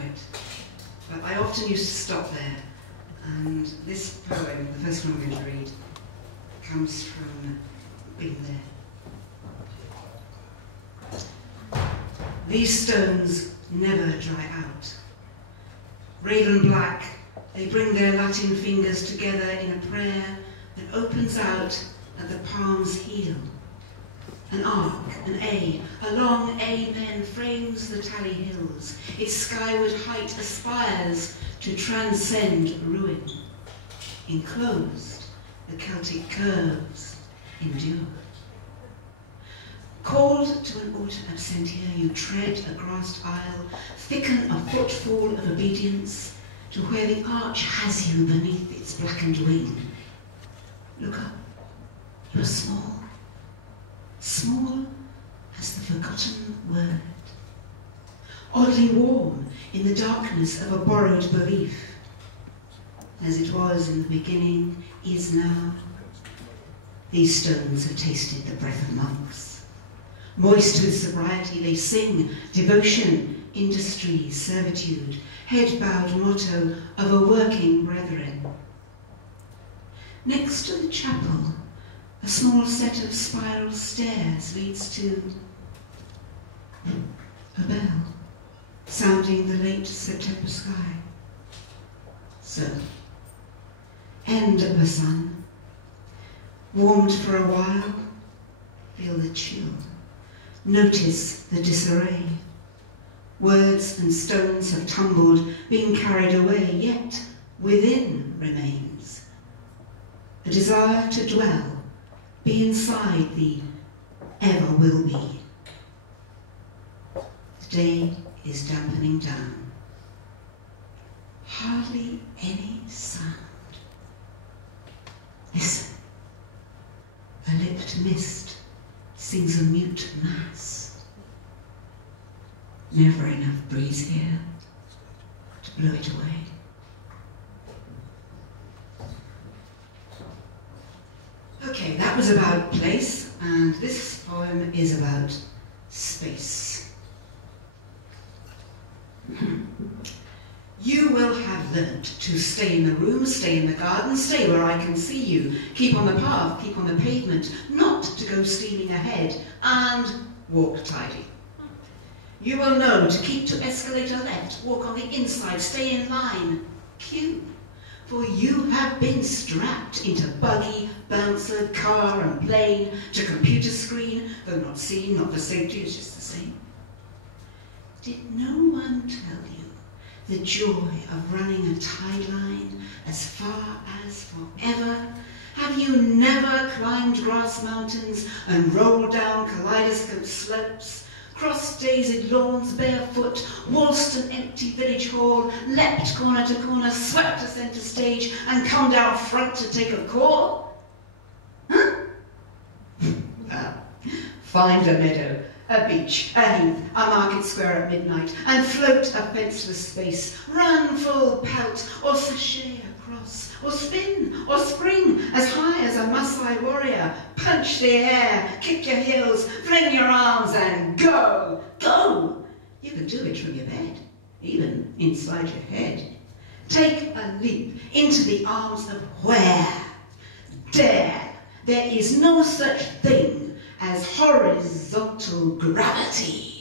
it. But I often used to stop there. And this poem, the first one I'm going to read, comes from being there. These stones never dry out. Raven black, they bring their Latin fingers together in a prayer that opens out at the palm's heel. An arc, an A, a long amen frames the tally hills. Its skyward height aspires to transcend ruin. Enclosed, the Celtic curves endure. Called to an autumn absentia, you tread a grassed aisle, thicken a footfall of obedience to where the arch has you beneath its blackened wing. Look up, you are small, small as the forgotten word. Oddly warm in the darkness of a borrowed belief. As it was in the beginning, is now. These stones have tasted the breath of monks. Moist with sobriety, they sing devotion, industry, servitude, head-bowed motto of a working brethren. Next to the chapel, a small set of spiral stairs leads to a bell, sounding the late September sky. So, end of the sun, warmed for a while, feel the chill. Notice the disarray. Words and stones have tumbled, being carried away, yet within remains a desire to dwell, be inside the ever will be. The day is dampening down. Hardly any sound. Listen. A lipped mist sings a mute mass. Never enough breeze here to blow it away. Okay, that was about place, and this poem is about space. You will have learnt to stay in the room, stay in the garden, stay where I can see you, keep on the path, keep on the pavement, not to go steaming ahead, and walk tidy. You will know to keep to escalator left, walk on the inside, stay in line, queue, for you have been strapped into buggy, bouncer, car and plane, to computer screen, though not seen, not for safety, it's just the same. Did no one tell you the joy of running a tide line as far as forever? Have you never climbed grass mountains and rolled down kaleidoscope slopes, crossed daisied lawns barefoot, waltzed an empty village hall, leapt corner to corner, swept to centre stage, and come down front to take a call? Huh? Find a meadow, a beach, a heath, a market square at midnight, and float a fenceless space, run full pelt, or sashay across, or spin, or spring as high as a Maasai warrior, punch the air, kick your heels, fling your arms, and go, go! You can do it from your bed, even inside your head. Take a leap into the arms of where? Dare! There is no such thing as horizontal gravity.